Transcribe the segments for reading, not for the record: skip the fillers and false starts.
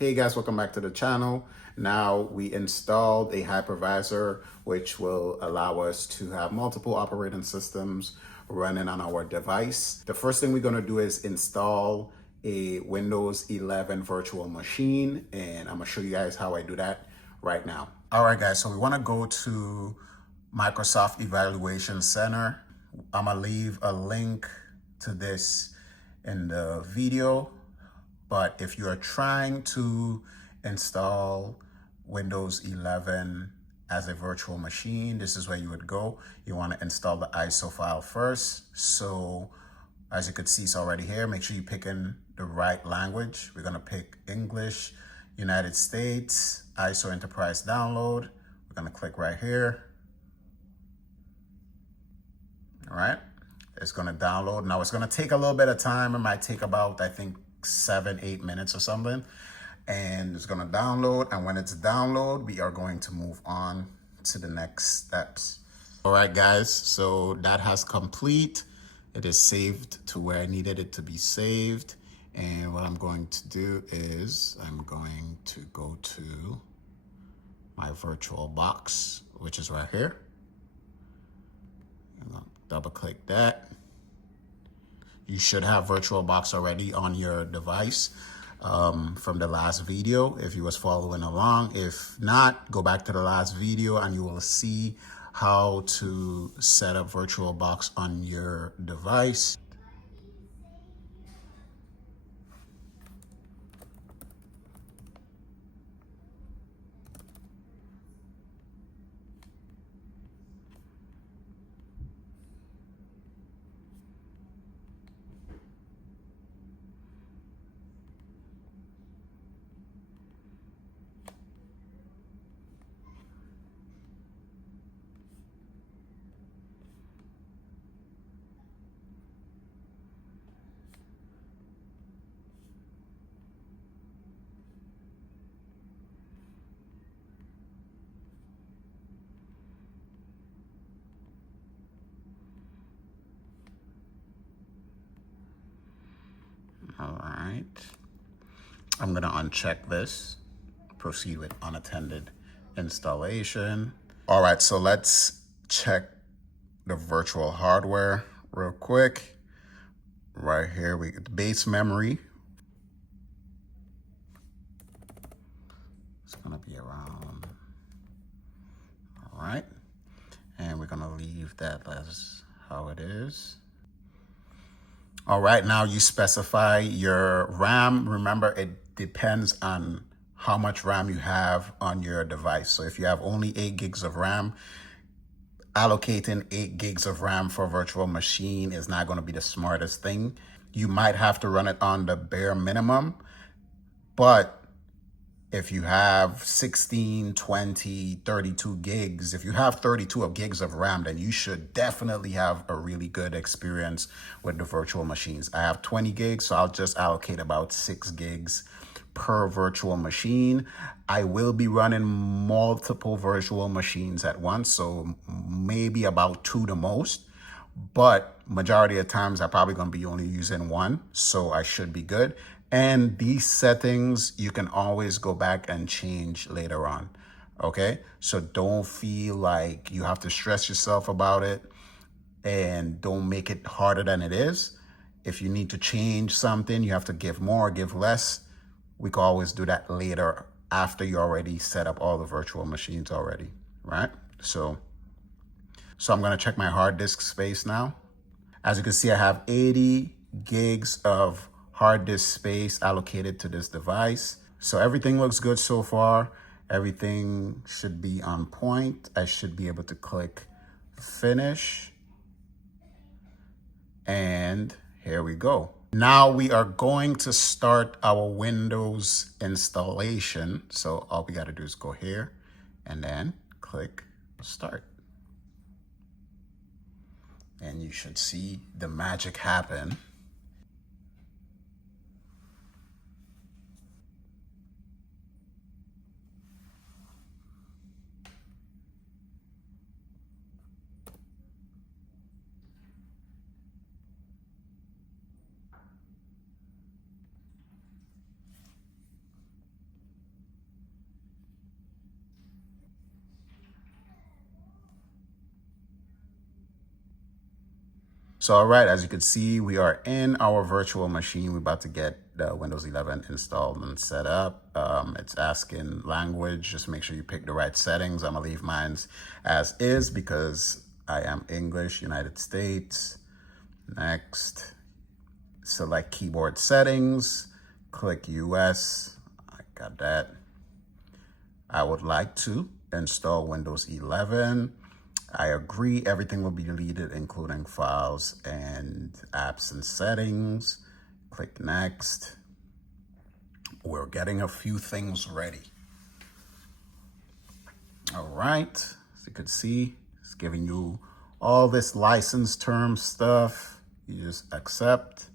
Hey guys, welcome back to the channel. Now we installed a hypervisor which will allow us to have multiple operating systems running on our device. The first thing we're going to do is install a Windows 11 virtual machine, and I'm going to show you guys how I do that right now. All right guys, so we want to go to Microsoft Evaluation Center. I'm going to leave a link to this in the video. But if you are trying to install Windows 11 as a virtual machine, this is where you would go. You want to install the ISO file first. So as you can see, it's already here. Make sure you pick in the right language. We're going to pick English, United States, ISO Enterprise Download. We're going to click right here. All right. It's going to download. Now it's going to take a little bit of time. It might take about, I think, 7-8 minutes or something, and it's going to download. And when it's download, we are going to move on to the next steps. All right guys, so that has complete. It is saved to where I needed it to be saved, and what I'm going to do is I'm going to go to my VirtualBox, which is right here. I'm going to double click that. You should have VirtualBox already on your device from the last video if you was following along. If not, go back to the last video and you will see how to set up VirtualBox on your device. All right, I'm gonna uncheck this, proceed with unattended installation. All right, so let's check the virtual hardware real quick. Right here, we get the base memory. It's gonna be around, all right. And we're gonna leave that as how it is. All right, now you specify your RAM. Remember, it depends on how much RAM you have on your device. So if you have only 8 gigs of RAM, allocating 8 gigs of RAM for a virtual machine is not going to be the smartest thing. You might have to run it on the bare minimum, but if you have 16, 20, 32 gigs, if you have 32 gigs of RAM, then you should definitely have a really good experience with the virtual machines. I have 20 gigs, so I'll just allocate about 6 gigs per virtual machine. I will be running multiple virtual machines at once, so maybe about 2 the most. But majority of times I'm probably going to be only using 1, so I should be good. And these settings you can always go back and change later on. Okay, so don't feel like you have to stress yourself about it, and don't make it harder than it is. If you need to change something, you have to give more, give less. We can always do that later after you already set up all the virtual machines already, right? So I'm going to check my hard disk space now. As you can see, I have 80 gigs of hard disk space allocated to this device. So everything looks good so far. Everything should be on point. I should be able to click finish. And here we go. Now we are going to start our Windows installation. So all we got to do is go here and then click start. And you should see the magic happen. So, all right, as you can see, we are in our virtual machine. We're about to get the Windows 11 installed and set up. It's asking language. Just make sure you pick the right settings. I'm gonna leave mine as is because I am English, United States. Next, select keyboard settings, click US. I got that. I would like to install Windows 11. I agree everything will be deleted, including files and apps and settings. Click next. We're getting a few things ready. All right, as you can see, it's giving you all this license term stuff. You just accept.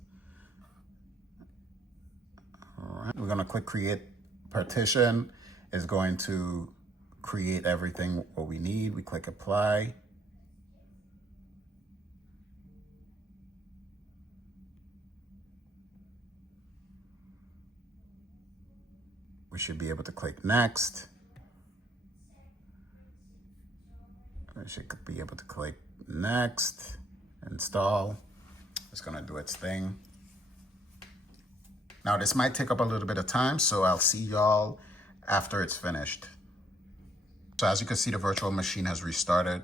All right, we're gonna click create partition. It's going to create everything what we need. We click apply. We should be able to click next. We should be able to click next, install. It's gonna do its thing. Now this might take up a little bit of time, so I'll see y'all after it's finished. So as you can see, the virtual machine has restarted.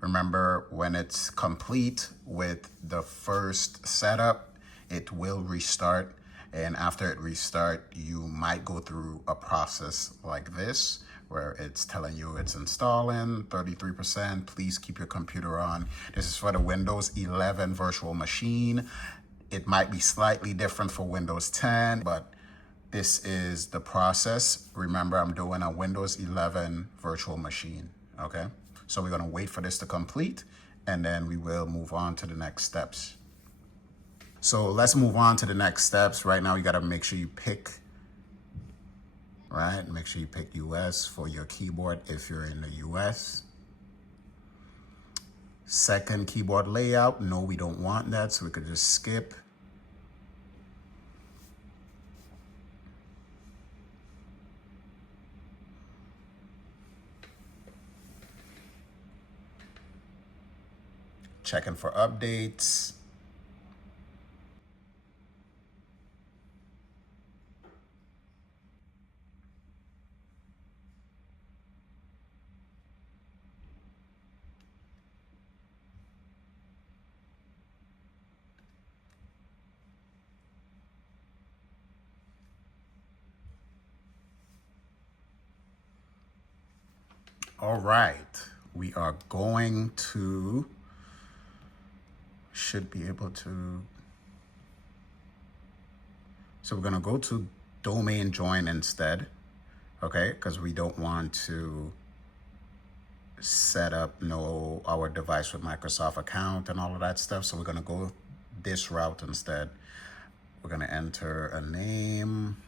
Remember, when it's complete with the first setup, it will restart. And after it restart, you might go through a process like this, where it's telling you it's installing 33%. Please keep your computer on. This is for the Windows 11 virtual machine. It might be slightly different for Windows 10, but this is the process. Remember, I'm doing a Windows 11 virtual machine, okay? So we're gonna wait for this to complete, and then we will move on to the next steps. So let's move on to the next steps. Right now, you gotta make sure you pick, right? Make sure you pick US for your keyboard if you're in the US. Second, keyboard layout. No, we don't want that, so we could just skip. Checking for updates. All right, we are going to, should be able to, so we're gonna go to domain join instead, okay? Because we don't want to set up our device with Microsoft account and all of that stuff. So we're gonna go this route instead. We're gonna enter a name,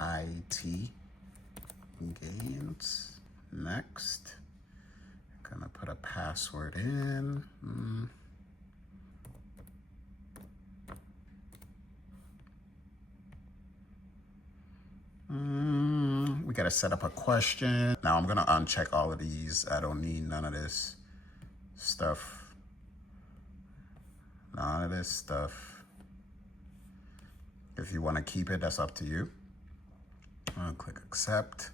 IT Games. Next, gonna put a password in. We gotta set up a question. Now I'm gonna uncheck all of these. I don't need none of this stuff. None of this stuff. If you wanna keep it, that's up to you. I'll click accept.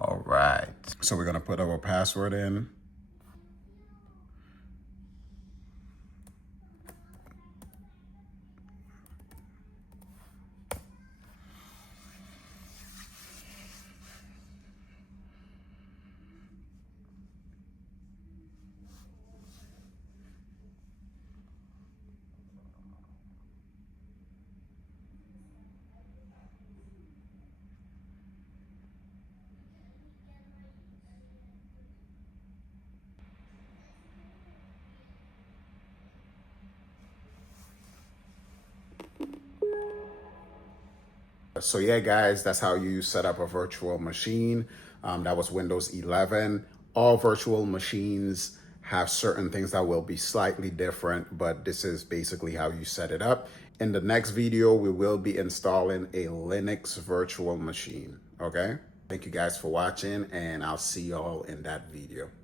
All right, so we're gonna put our password in. So yeah, guys, that's how you set up a virtual machine. That was Windows 11. all virtual machines have certain things that will be slightly different, but this is basically how you set it up. In the next video, we will be installing a Linux virtual machine, okay? Thank you guys for watching, and I'll see y'all in that video.